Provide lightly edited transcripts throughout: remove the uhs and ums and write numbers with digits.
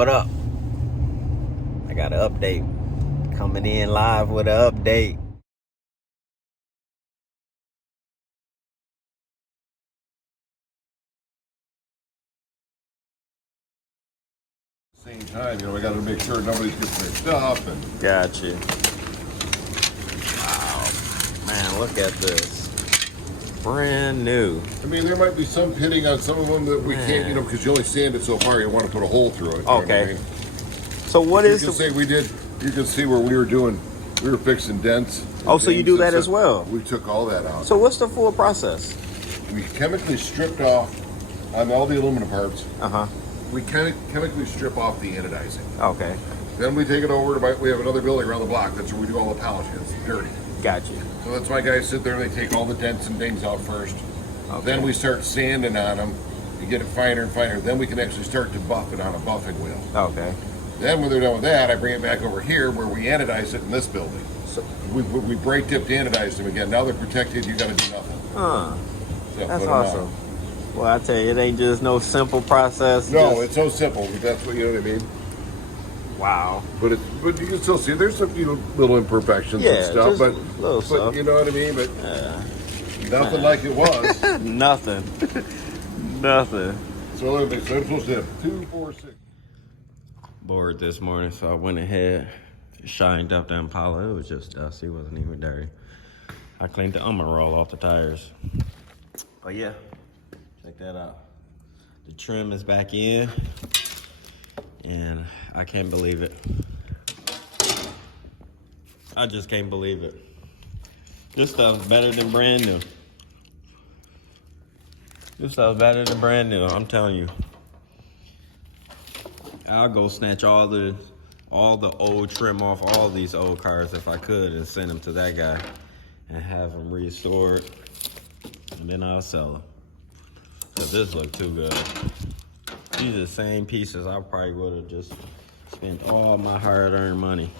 What up? I got an update. Coming in live with an update. Same time, we got to make sure nobody gets their stuff. And Gotcha. Wow. Man, look at this. Brand new. I mean, there might be some pitting on some of them that we can't, because you only sand it so far. You want to put a hole through it. Okay. What I mean? So what is? You can say we did. You can see where we were fixing dents. Oh, so you do that as well? We took all that out. So what's the full process? We chemically stripped off on all the aluminum parts. We chemically strip off the anodizing. Okay. Then we take it over to we have another building around the block. That's where we do all the polishing. It's dirty. Gotcha. So that's why guys sit there and they take all the dents and dings out first. Okay. Then we start sanding on them. You get it finer and finer. Then we can actually start to buff it on a buffing wheel. Okay. Then when they're done with that, I bring it back over here where we anodize it in this building. So we brake dipped anodized them again. Now they're protected. You got to do nothing. Huh. So That's awesome. Well, I tell you, it ain't just no simple process. No, it's so simple. That's what, you know what I mean? Wow. But you can still see there's some little imperfections and stuff, but stuff. you know what I mean. But nothing like it was. Nothing. Nothing. So they're supposed to have 2, 4, 6. Bored this morning, so I went ahead, shined up the Impala. It was just dusty. It wasn't even dirty. I cleaned the roll off the tires. But yeah, check that out. The trim is back in, and I can't believe it. I just can't believe it. This stuff's better than brand new. This stuff's better than brand new, I'm telling you. I'll go snatch all the old trim off all these old cars if I could and send them to that guy and have them restored, and then I'll sell them. Cause this look too good. These are the same pieces I probably would have just spent all my hard-earned money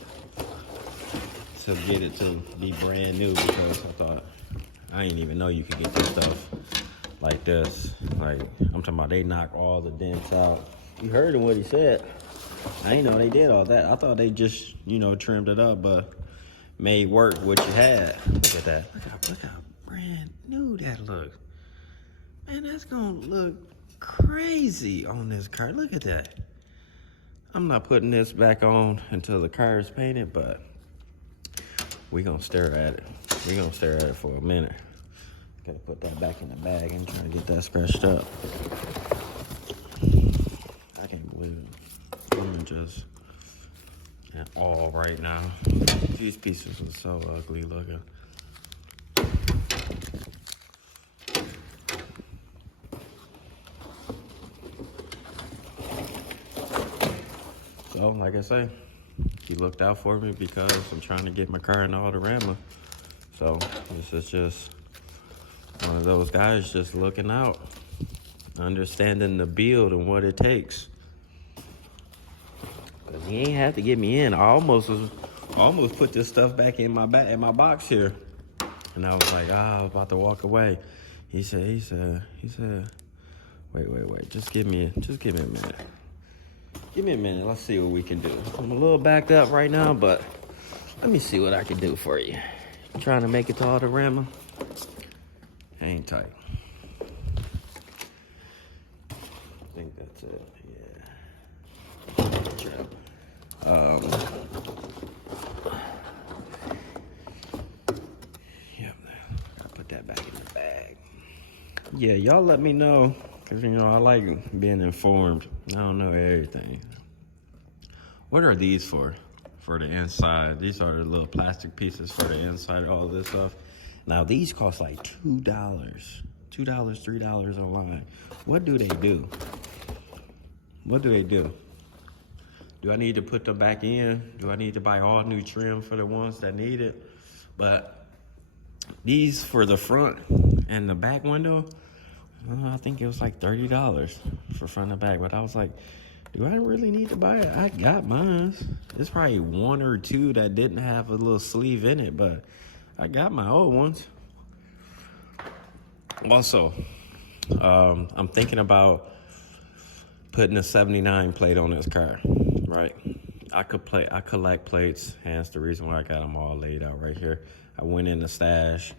to get it to be brand new, because I thought, I didn't even know you could get this stuff like this. Like, I'm talking about they knock all the dents out. You heard him what he said. I didn't know they did all that. I thought they just, trimmed it up, but made work what you had. Look at that. Look how brand new that looks. Man, that's gonna look crazy on this car. Look at that. I'm not putting this back on until the car is painted, but we're gonna stare at it. We're gonna stare at it for a minute. Gotta put that back in the bag and try to get that scratched up. I can't believe it. I'm just at all right now. These pieces are so ugly looking. So, like I say, he looked out for me because I'm trying to get my car in the Autorama. So, this is just one of those guys just looking out, understanding the build and what it takes. Cause he ain't have to get me in. I almost put this stuff back in my box here, and I was like, I was about to walk away. He said, wait, just give me a minute. Give me a minute. Let's see what we can do. I'm a little backed up right now, but let me see what I can do for you. You trying to make it to Autorama? Hang tight. I think that's it. Yeah. Yep. Gotta put that back in the bag. Yeah, y'all let me know, because I like being informed. I don't know everything. What are these for? For the inside. These are the little plastic pieces for the inside, all this stuff. Now these cost like $2, $3 online. What do they do? What do they do? Do I need to put them back in? Do I need to buy all new trim for the ones that need it? But these for the front and the back window, I think it was like $30 for front and back. But I was like, do I really need to buy it? I got mine. There's probably one or two that didn't have a little sleeve in it, but I got my old ones. Also, I'm thinking about putting a 79 plate on this car, right? I collect plates, hence the reason why I got them all laid out right here. I went in the stash,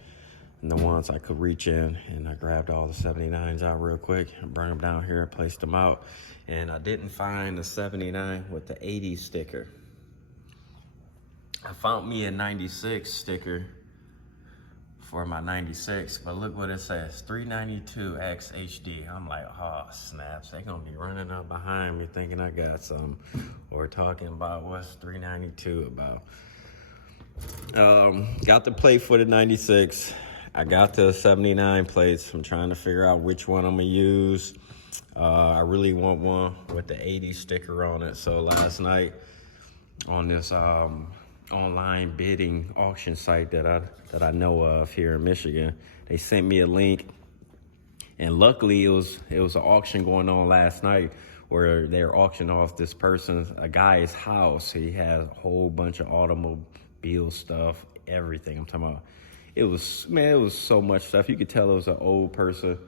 and the ones I could reach in, and I grabbed all the 79s out real quick and brought them down here and placed them out. And I didn't find the 79 with the 80 sticker. I found me a 96 sticker for my 96, but look what it says, 392X HD. I'm like, oh snaps, they gonna be running up behind me thinking I got some, or talking about what's 392 about. Got the plate for the 96. I got the 79 plates. I'm trying to figure out which one I'm gonna use. I really want one with the 80 sticker on it. So last night on this online bidding auction site that I know of here in Michigan, they sent me a link, and luckily it was an auction going on last night where they're auctioning off a guy's house. He has a whole bunch of automobile stuff, everything. I'm talking about, it was so much stuff. You could tell it was an old person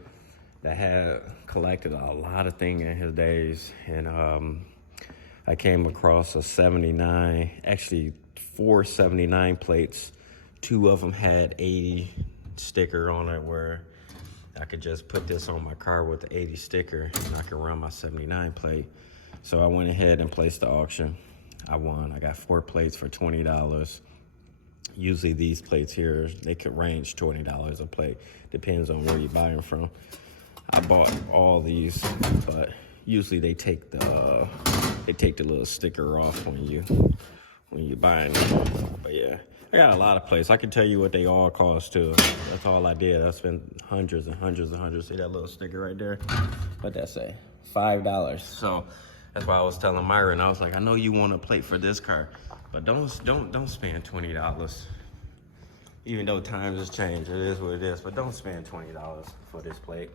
that had collected a lot of things in his days. And I came across a 79, actually 4 79 plates. 2 of them had 80 sticker on it, where I could just put this on my car with the 80 sticker and I could run my 79 plate. So I went ahead and placed the auction. I won. I got 4 plates for $20. Usually these plates here, they could range $20 a plate. Depends on where you buy them from. I bought all these, but usually they take the little sticker off when you buy them. But yeah, I got a lot of plates. I can tell you what they all cost too. That's all I did. I spent hundreds and hundreds and hundreds. See that little sticker right there? What'd that say? $5. So that's why I was telling Myron, I was like, I know you want a plate for this car, but don't spend $20. Even though times has changed, it is what it is. But don't spend $20 for this plate.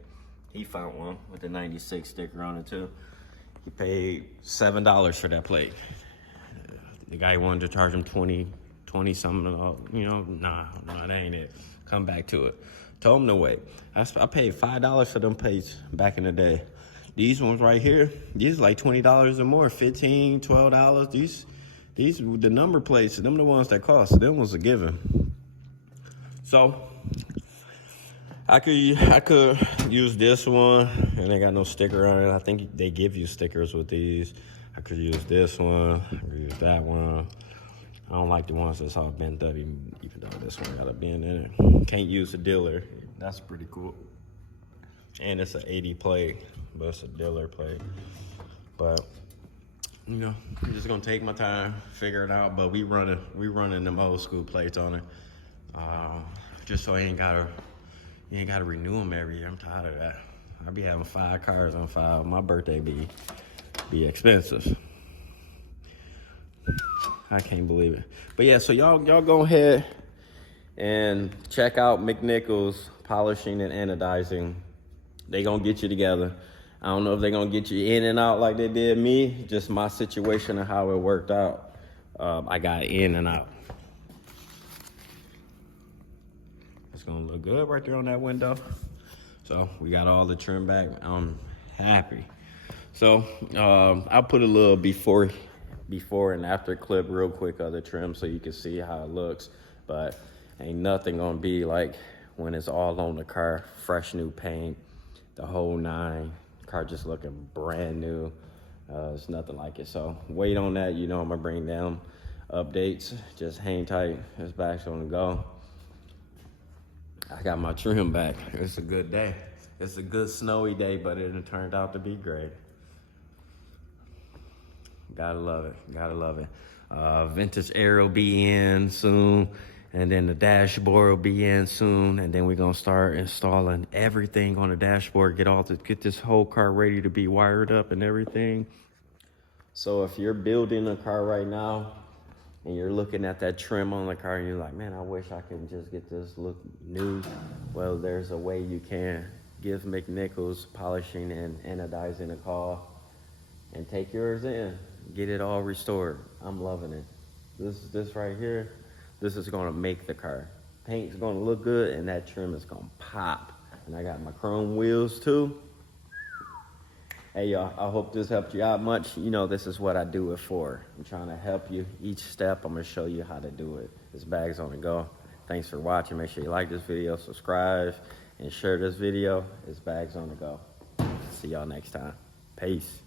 He found one with the 96 sticker on it too. He paid $7 for that plate. The guy wanted to charge him 20 something, nah, that ain't it. Come back to it. Told him to wait. I paid $5 for them plates back in the day. These ones right here, these like $20 or more, $15, $12. These the number plates, them the ones that cost. Them was a given. So I could use this one, and they got no sticker on it. I think they give you stickers with these. I could use this one. I could use that one. I don't like the ones that's all bent up, even though this one got a bend in it. Can't use a dealer. That's pretty cool. And it's an 80 plate, but it's a dealer plate. But I'm just gonna take my time, figure it out. But we running them old school plates on it, just so you ain't gotta renew them every year. I'm tired of that. I be having 5 cars on file. My birthday be expensive. I can't believe it. But yeah, so y'all go ahead and check out Nichols Polishing and Anodizing. They gonna get you together. I don't know if they gonna get you in and out like they did me. Just my situation and how it worked out. I got in and out. It's gonna look good right there on that window. So we got all the trim back. I'm happy. So I'll put a little before and after clip real quick of the trim so you can see how it looks. But ain't nothing gonna be like when it's all on the car, fresh new paint, the whole 9. Car just looking brand new. It's nothing like it. So wait on that. I'm gonna bring down updates. Just hang tight. It's back on the go. I got my trim back. It's a good day. It's a good snowy day, but it turned out to be great. Gotta love it. Vintage air will be in soon, and then the dashboard will be in soon, and then we're gonna start installing everything on the dashboard, get this whole car ready to be wired up and everything. So if you're building a car right now and you're looking at that trim on the car and you're like, man, I wish I could just get this look new. Well, there's a way you can. Give Nichols Polishing and Anodizing a call and take yours in. Get it all restored. I'm loving it. This right here, this is gonna make the car. Paint's gonna look good and that trim is gonna pop. And I got my chrome wheels too. Hey y'all, I hope this helped you out much. You know, this is what I do it for. I'm trying to help you each step. I'm gonna show you how to do it. This bag's on the go. Thanks for watching. Make sure you like this video, subscribe, and share this video. This bag's on the go. See y'all next time. Peace.